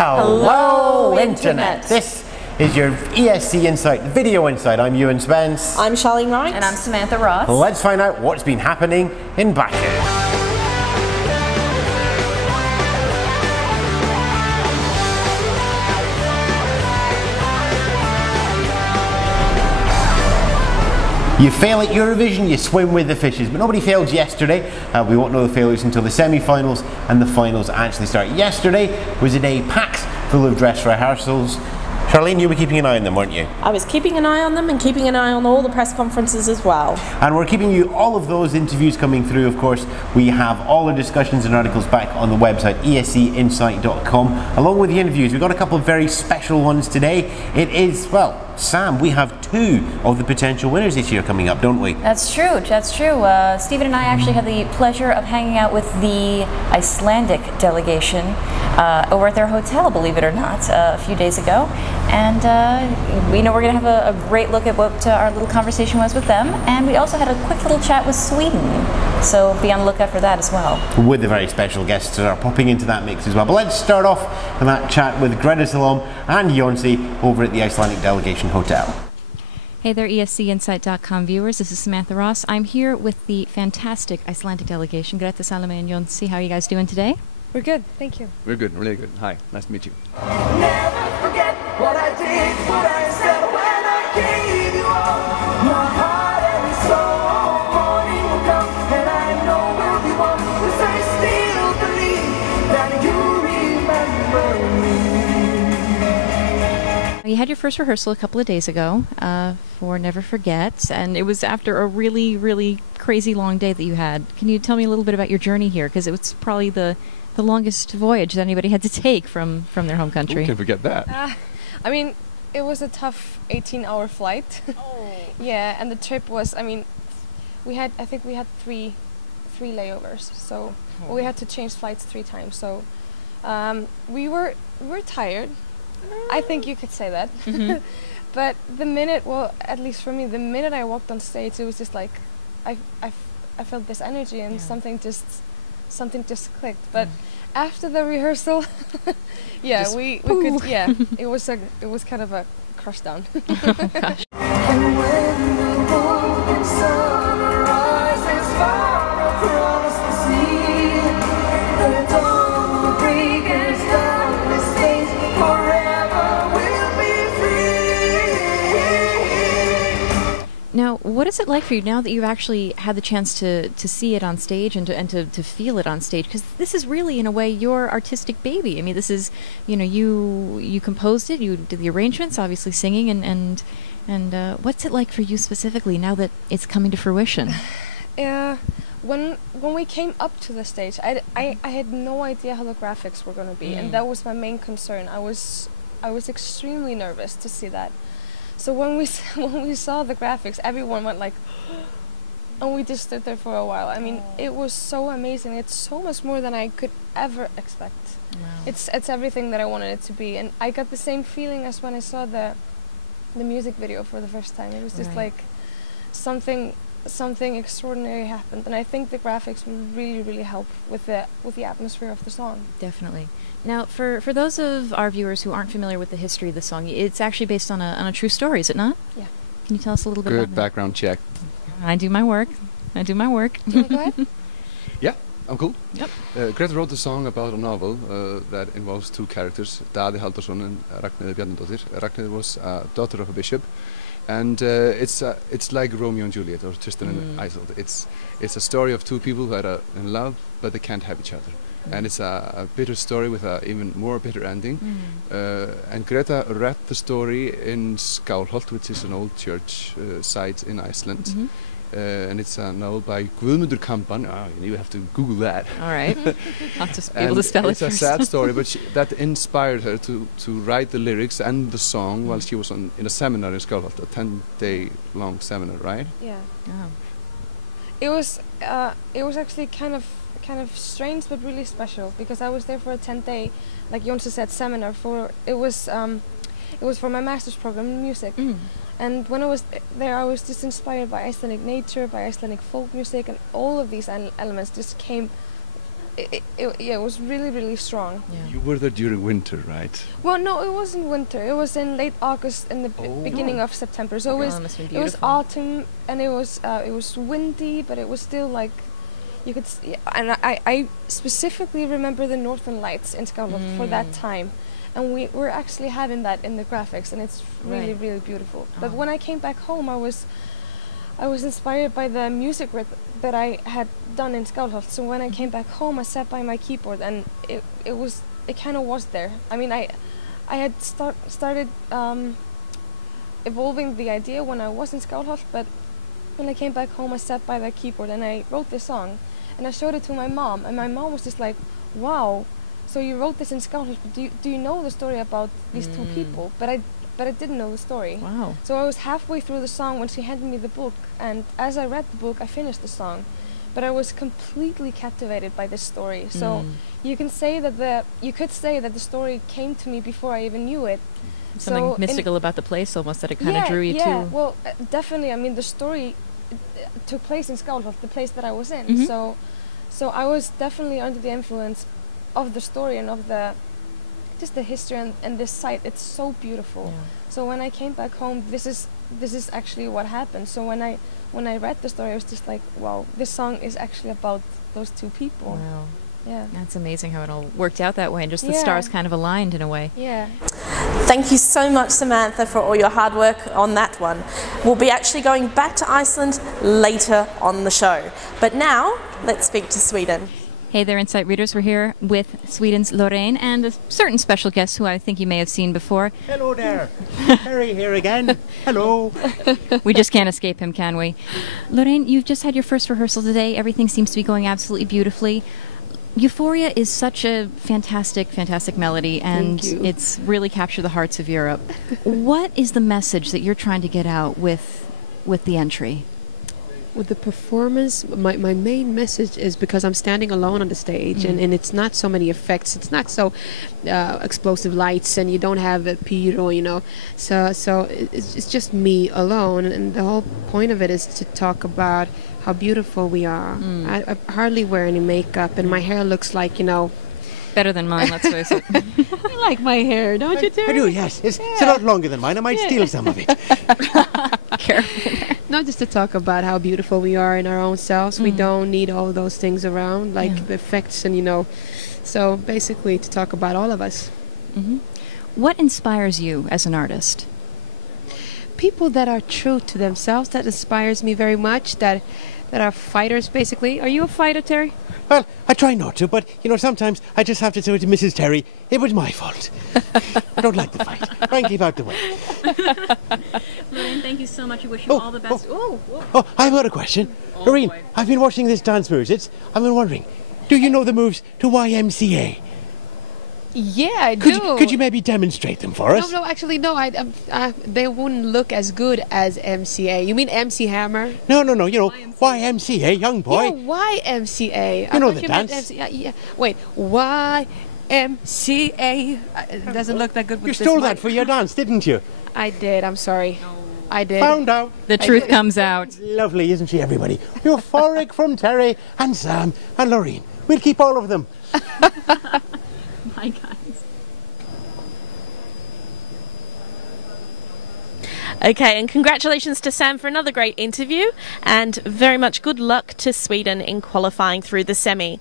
Hello, Internet. This is your ESC Insight, Video Insight. I'm Ewan Spence. I'm Charlene Wright. And I'm Samantha Ross. Let's find out what's been happening in Baku. You fail at Eurovision, you swim with the fishes, but nobody failed yesterday. We won't know the failures until the semi-finals, and the finals actually start. Yesterday was a day packed full of dress rehearsals. Charlene, you were keeping an eye on them, weren't you? I was keeping an eye on them and keeping an eye on all the press conferences as well. And we're keeping you all of those interviews coming through, of course. We have all the discussions and articles back on the website, escinsight.com, along with the interviews. We've got a couple of very special ones today. It is, well, Sam, we have two of the potential winners this year coming up, don't we? That's true, that's true. Stephen and I actually had the pleasure of hanging out with the Icelandic delegation over at their hotel, believe it or not, a few days ago. And we know we're going to have a great look at what our little conversation was with them. And we also had a quick little chat with Sweden. So be on the lookout for that as well. With the very special guests that are popping into that mix as well. But let's start off with that chat with Greta Salome and Jonsi over at the Icelandic delegation hotel. Hey there, ESCinsight.com viewers. This is Samantha Ross. I'm here with the fantastic Icelandic delegation, Greta Salome and Jonsi. How are you guys doing today? We're good, thank you. We're good, really good. Hi, nice to meet you. Never forget what I did, what I said when I gave you all my heart and soul. Morning will come and I know we'll be one, 'cause I still believe that you remember me. You had your first rehearsal a couple of days ago for Never Forget, and it was after a really, really crazy long day that you had. Can you tell me a little bit about your journey here? Because it was probably the longest voyage that anybody had to take from their home country. Who can forget that? I mean, it was a tough 18-hour flight. Oh. Yeah, and the trip was, I mean, I think we had three layovers, so we had to change flights 3 times. So we were tired. I think you could say that. Mm-hmm. But the minute, well, at least for me, the minute I walked on stage, it was just like I felt this energy and something just clicked. But after the rehearsal, yeah, just we could, yeah, it was kind of a crush down. Oh, gosh. And when the golden sun rises far across the sea, the dawn will break as darkness stays, forever we'll be free. Now, what is it like for you now that you've actually had the chance to see it on stage and to feel it on stage? Because this is really, in a way, your artistic baby. I mean, this is, you know, you composed it, you did the arrangements, obviously singing, and what's it like for you specifically now that it's coming to fruition? When we came up to the stage, I had no idea how the graphics were going to be, and that was my main concern. I was extremely nervous to see that. So when we saw the graphics, everyone went like, and we just stood there for a while. I mean, it was so amazing. It's so much more than I could ever expect. Wow. It's everything that I wanted it to be, and I got the same feeling as when I saw the music video for the first time. It was just like something extraordinary happened, and I think the graphics will really, really help with the atmosphere of the song. Definitely. Now, for those of our viewers who aren't familiar with the history of the song, it's actually based on a true story, is it not? Yeah. Can you tell us a little bit Good about that? background check. I do my work. I do my work. Do you want to go ahead? Yeah, I'm cool. Yep. Greta wrote a song about a novel that involves 2 characters, Daði Halldórsson and Ragnheiður Bjarnadóttir. Ragnheiður was a daughter of a bishop, and it's like Romeo and Juliet or Tristan and Isolde. It's a story of 2 people who are in love, but they can't have each other. And it's a bitter story with an even more bitter ending. And Greta read the story in Skálholt, which is an old church site in Iceland. And it's a novel by Guðmundur Kamban. You have to Google that. All right. I'll just be able to spell it first. It's a sad story, but that inspired her to write the lyrics and the song while she was in a seminar in Skálholt, a 10-day-long seminar, right? Yeah. Oh. It was actually kind of strange but really special, because I was there for a 10-day, like Jonsi said, seminar it was for my master's program in music. And when I was there, I was just inspired by Icelandic nature, by Icelandic folk music, and all of these elements just came yeah, it was really, really strong. Yeah. You were there during winter, right? Well, no, it wasn't winter. It was in late August and the beginning of September. So Oh, it must have been it was beautiful. autumn, and it was windy, but it was still like you could. And I specifically remember the Northern Lights in Scotland for that time, and we were actually having that in the graphics, and it's really, Right. really beautiful. But when I came back home, I was inspired by the music that I had done in Skálholt. So when I came back home, I sat by my keyboard, and it kind of was there. I mean, I had started evolving the idea when I was in Skálholt, but when I came back home, I sat by the keyboard and I wrote this song, and I showed it to my mom, and my mom was just like, "Wow, so you wrote this in Skálholt? But do you know the story about these two people?" But I didn't know the story. Wow. So I was halfway through the song when she handed me the book, and as I read the book, I finished the song. But I was completely captivated by this story. So you could say that the story came to me before I even knew it. Something So mystical about the place, almost, that it kind of drew you yeah. to. Well, definitely. I mean, the story took place in Skálholt, the place that I was in. So I was definitely under the influence of the story and of the history and this site. It's so beautiful. Yeah. So when I came back home, this is actually what happened. So when I read the story, I was just like, wow, this song is actually about those two people. Wow. Yeah. That's amazing how it all worked out that way, and just the Yeah. stars kind of aligned in a way. Yeah. Thank you so much, Samantha, for all your hard work on that one. We'll be actually going back to Iceland later on the show. But now, let's speak to Sweden. Hey there, Insight Readers. We're here with Sweden's Loreen and a certain special guest who I think you may have seen before. Hello there. Harry here again. Hello. We just can't escape him, can we? Loreen, you've just had your first rehearsal today. Everything seems to be going absolutely beautifully. Euphoria is such a fantastic, fantastic melody, and it's really captured the hearts of Europe. What is the message that you're trying to get out with the entry? With the performance, my main message is, because I'm standing alone on the stage, and it's not so many effects, it's not so explosive lights, and you don't have a pyro, you know, so it's just me alone, and the whole point of it is to talk about how beautiful we are. I hardly wear any makeup, and my hair looks like, you know, Better than mine, let's face it. I like my hair, don't you, Terry? I do, yes. It's a lot longer than mine. I might steal some of it. Careful. Not just to talk about how beautiful we are in our own selves. We don't need all those things around, like the effects, and, you know. So basically to talk about all of us. What inspires you as an artist? People that are true to themselves, that inspires me very much, that are fighters, basically. Are you a fighter, Terry? Well, I try not to, but, you know, sometimes I just have to say to Mrs. Terry, it was my fault. I don't like the fight. Try and keep out the way. Loreen, thank you so much. I wish you all the best. Oh, I've got a question. Loreen, I've been watching this dance moves. I've been wondering, do you know the moves to YMCA? Yeah, I do. Could you maybe demonstrate them for us? No, actually, no. They wouldn't look as good as MCA. You mean MC Hammer? No. You know, YMCA, young boy. Yeah, YMCA. You know I thought the meant dance. yeah. Wait, YMCA. It doesn't look that good with You this stole that mic. for your dance, didn't you? I did. I'm sorry. I did. Found out. The truth comes out. Lovely, isn't she, everybody? Euphoric from Terry and Sam and Loreen. We'll keep all of them. My guys. Okay, and congratulations to Sam for another great interview, and very much good luck to Sweden in qualifying through the semi.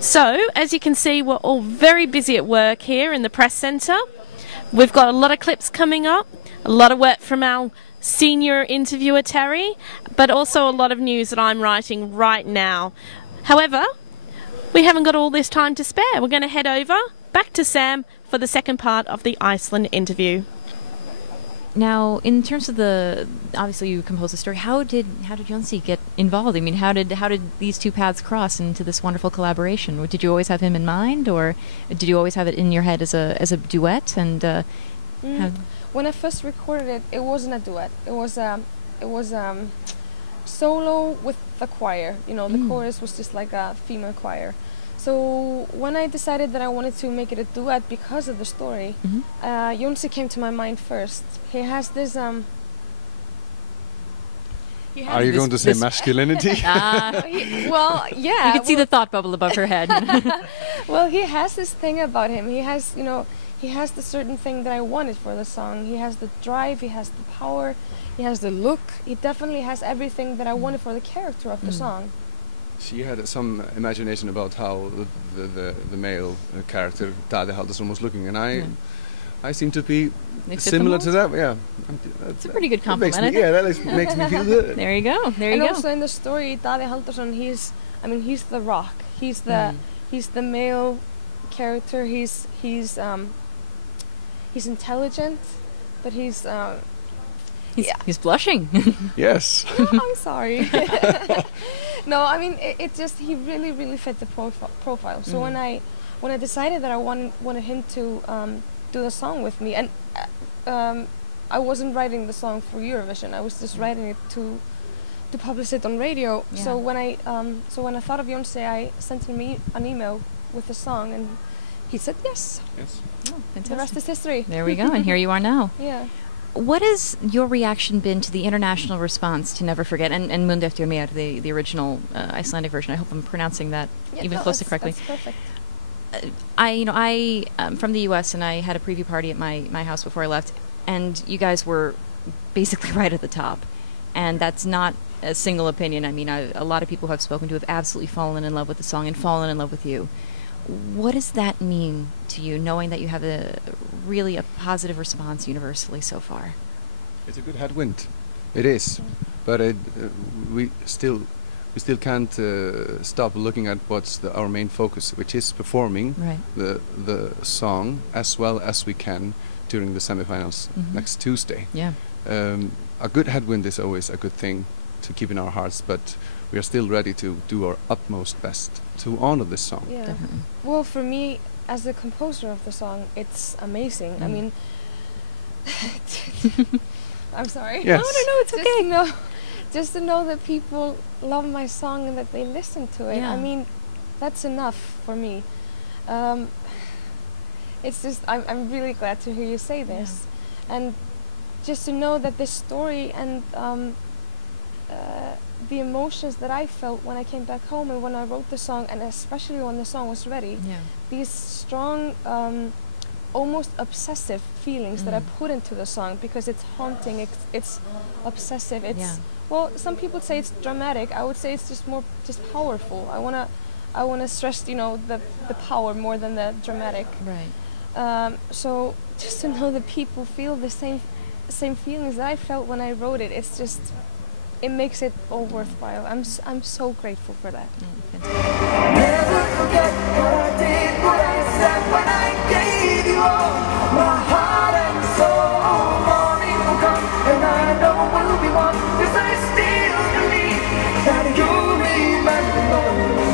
So, as you can see, we're all very busy at work here in the press centre. We've got a lot of clips coming up, a lot of work from our senior interviewer Terry, but also a lot of news that I'm writing right now. However, we haven't got all this time to spare. We're going to head over back to Sam for the second part of the Iceland interview. Now, in terms of obviously you composed the story. How did Jonsi get involved? I mean, how did these two paths cross into this wonderful collaboration? Did you always have him in mind, or did you always have it in your head as a duet? And When I first recorded it, it wasn't a duet. It was solo with the choir. You know, the chorus was just like a female choir. So when I decided that I wanted to make it a duet because of the story, Jonsi came to my mind first. He has this Are you going to say masculinity? Well, yeah. You can see the thought bubble above her head. Well, he has this thing about him. He has, he has the certain thing that I wanted for the song. He has the drive, he has the power, he has the look. He definitely has everything that I wanted for the character of the song. She had some imagination about how the male character, Daði Halldórsson, was looking, and I seem to be similar to that. Yeah, it's a pretty good compliment. That makes me feel good. There you go. There you go. And also in the story, Daði Halldórsson, he's the rock. He's the male character. He's intelligent, but he's blushing. Yes. I'm sorry. No, I mean he really fit the profile. So when I decided that I wanted him to do the song with me, and I wasn't writing the song for Eurovision. I was just writing it to publish it on radio. Yeah. So when I thought of Jonsi, I sent him an email with the song, and he said yes. Yes. Oh, fantastic. The rest is history. There we go, and here you are now. Yeah. What has your reaction been to the international response to Never Forget and Mundo Eftir Mér, the original Icelandic version? I hope I'm pronouncing that close to correctly. That's perfect. I from the U.S. and I had a preview party at my house before I left, and you guys were basically right at the top. And that's not a single opinion. I mean, a lot of people who I've spoken to have absolutely fallen in love with the song and fallen in love with you. What does that mean to you, knowing that you have really a positive response universally so far? It's a good headwind. It is, but we still can't stop looking at what's our main focus, which is performing the song as well as we can during the semifinals next Tuesday. Yeah. A good headwind is always a good thing to keep in our hearts, but we are still ready to do our utmost best to honor this song. Yeah. Definitely. Well, for me, as the composer of the song, it's amazing. I mean, I'm sorry. Yes. No, it's okay. Just to know that people love my song and that they listen to it. Yeah. I mean, that's enough for me. It's just, I'm really glad to hear you say this. Yeah. And just to know that this story and the emotions that I felt when I came back home and when I wrote the song, and especially when the song was ready, these strong, almost obsessive feelings that I put into the song, because it's haunting, it's obsessive, well, some people say it's dramatic. I would say it's just powerful. I wanna stress, the power more than the dramatic. Right. So just to know that people feel the same feelings that I felt when I wrote it, it makes it all worthwhile. I'm so grateful for that. Never forget what I did, what I said when I gave you all my heart and soul. Morning will come and I know we'll be one, 'cause I still believe that you'll remember me.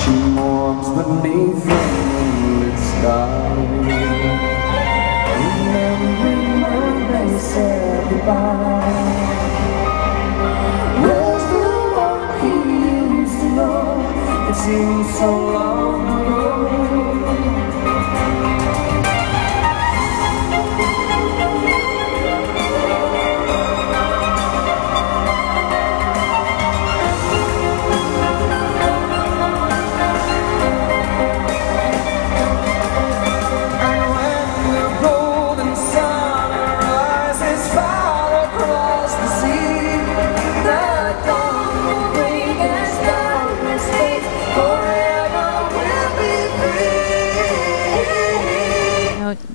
She mourns beneath the moonlit sky, remembering when they said goodbye. Where's the one he used to know? It seems so long ago.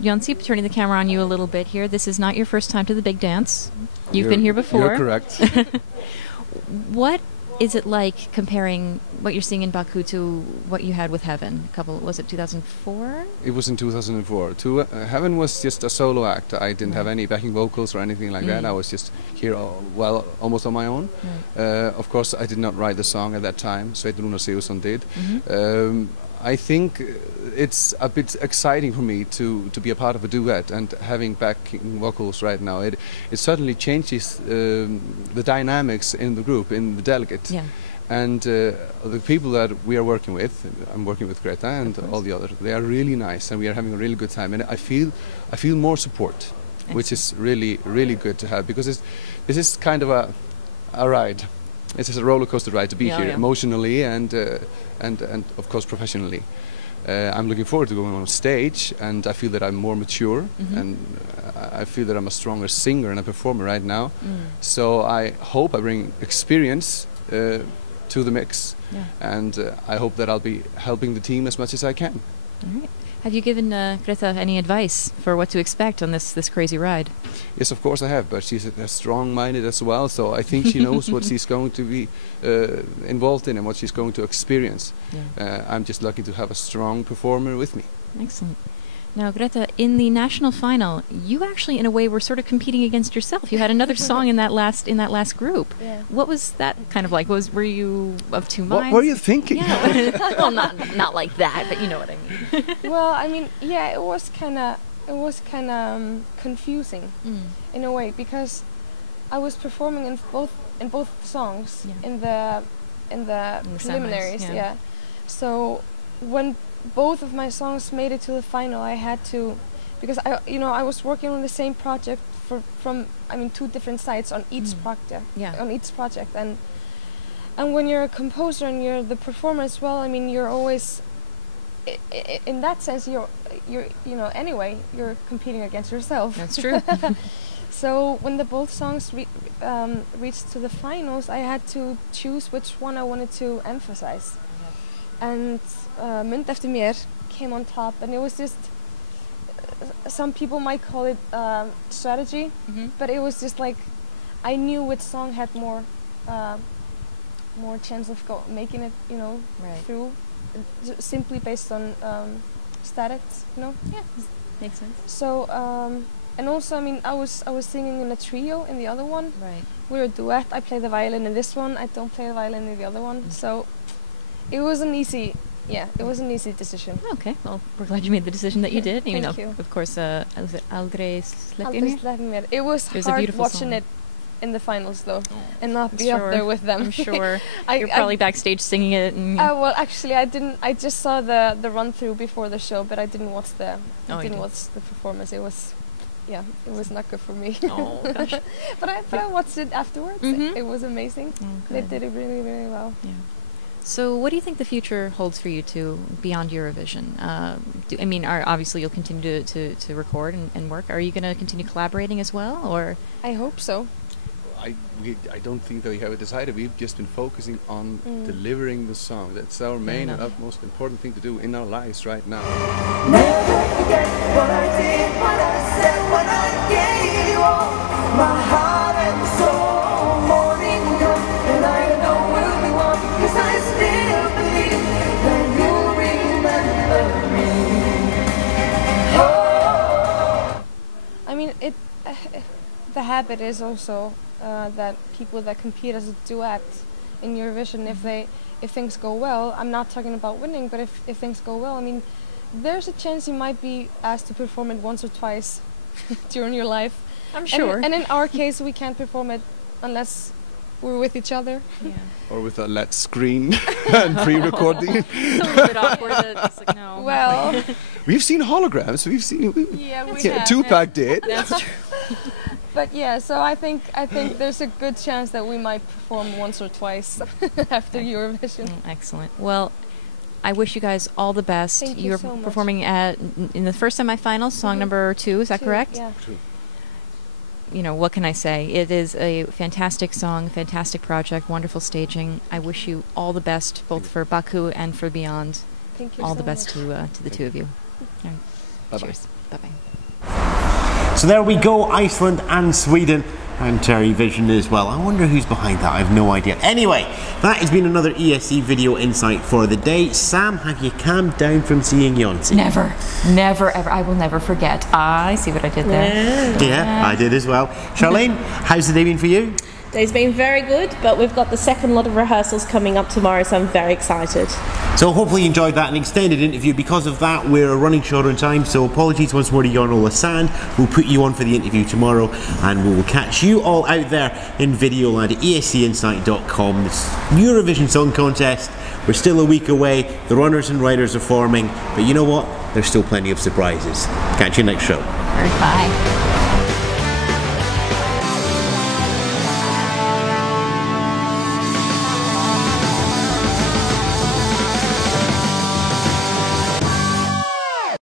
Jonsi, turning the camera on you a little bit here. This is not your first time to the big dance. You've been here before. You're correct. What is it like comparing what you're seeing in Baku to what you had with Heaven? Was it 2004? It was in 2004. Heaven was just a solo act. I didn't have any backing vocals or anything like that. I was just here, almost on my own. Of course, I did not write the song at that time. Sveinn Rúnar Sigurðsson did. I think it's a bit exciting for me to be a part of a duet and having backing vocals right now. It certainly changes the dynamics in the group, in the delegate. Yeah. And the people that we are working with, I'm working with Greta and all the others, they are really nice and we are having a really good time. And I feel more support. which is really good to have, because this is kind of a ride. It's just a roller coaster ride to be here, emotionally and of course professionally. I'm looking forward to going on stage, and I feel that I'm more mature, and I feel that I'm a stronger singer and a performer right now. So I hope I bring experience to the mix, and I hope that I'll be helping the team as much as I can. All right. Have you given Greta any advice for what to expect on this crazy ride? Yes, of course I have, but she's strong-minded as well, so I think she knows what she's going to be involved in and what she's going to experience. I'm just lucky to have a strong performer with me. Excellent. Now, Greta, in the national final, you actually, in a way, were sort of competing against yourself. You had another song in that last group. Yeah. What was that kind of like? Were you of two minds? What were you thinking? Yeah. Well, not like that, but you know what I mean. Well, I mean, yeah, it was kind of confusing in a way, because I was performing in both songs in the preliminaries. Yeah. So when both of my songs made it to the final, I had to, because I was working on the same project from two different sides on each project. On each project, and when you're a composer and you're the performer as well, I mean, you're always in that sense you're anyway you're competing against yourself. That's true. So when both songs reached to the finals, I had to choose which one I wanted to emphasize. And Mynd eftir mér came on top, and it was just, some people might call it strategy, but it was just like, I knew which song had more chance of making it, through, simply based on statics, Yeah, makes sense. So, and also, I mean, I was singing in a trio in the other one. Right. We're a duet. I play the violin in this one. I don't play the violin in the other one. So. It was an easy decision. Okay, well, we're glad you made the decision that you did. Thank you. Of course, was it Aldrei sleppir mér? It was hard watching it in the finals, though, and not be up there with them. I'm sure. You're probably backstage singing it. And well, actually, I didn't. I just saw the run through before the show, but I didn't watch the performance. It was. Yeah, it was not good for me. Oh gosh! but I watched it afterwards. It was amazing. They did it really, really well. Yeah. So what do you think the future holds for you beyond Eurovision? Obviously you'll continue to record and work. Are you going to continue collaborating as well, or? I hope so. I don't think that we have it decided. We've just been focusing on delivering the song. That's our main and utmost important thing to do in our lives right now. Never forget what I did, what I said, when I gave you all my heart and soul. Morning will come, and I know we'll be one, 'cause I still believe that you'll remember me. Oh. I mean, the habit is also that people that compete as a duet in Eurovision, if things go well, I'm not talking about winning, but if things go well, I mean, there's a chance you might be asked to perform it once or twice during your life. I'm sure. And in our case, we can't perform it unless we're with each other. Yeah. Or with a LED screen and pre-recording. It's a little bit awkward. It's like, no. Well, We've seen holograms. we have. Tupac did. That's true. But yeah, so I think there's a good chance that we might perform once or twice after Eurovision. Excellent. Well, I wish you guys all the best. Thank you You're so much. performing in the first semifinals, song number 2. Is that correct? Yeah. True. You know, what can I say? It is a fantastic song, fantastic project, wonderful staging. I wish you all the best, both for Baku and for beyond. Thank you All so the best much. to the two of you. All right. Bye-bye. Cheers. Bye-bye. So there we go, Iceland and Sweden and Eurovision as well. I wonder who's behind that, I have no idea. Anyway, that has been another ESC Video Insight for the day. Sam, have you calmed down from seeing Jonsi? Never, ever. I will never forget. I see what I did there. Yeah, I did as well. Charlene, how's the day been for you? Day's been very good, but we've got the second lot of rehearsals coming up tomorrow, so I'm very excited. So hopefully you enjoyed that, an extended interview. Because of that, we're running short on time, so apologies once more to Jarnola Sand. We'll put you on for the interview tomorrow, and we will catch you all out there in Videoland at escinsight.com. This Eurovision Song Contest, we're still a week away. The runners and riders are forming, but you know what? There's still plenty of surprises. Catch you next show. Bye.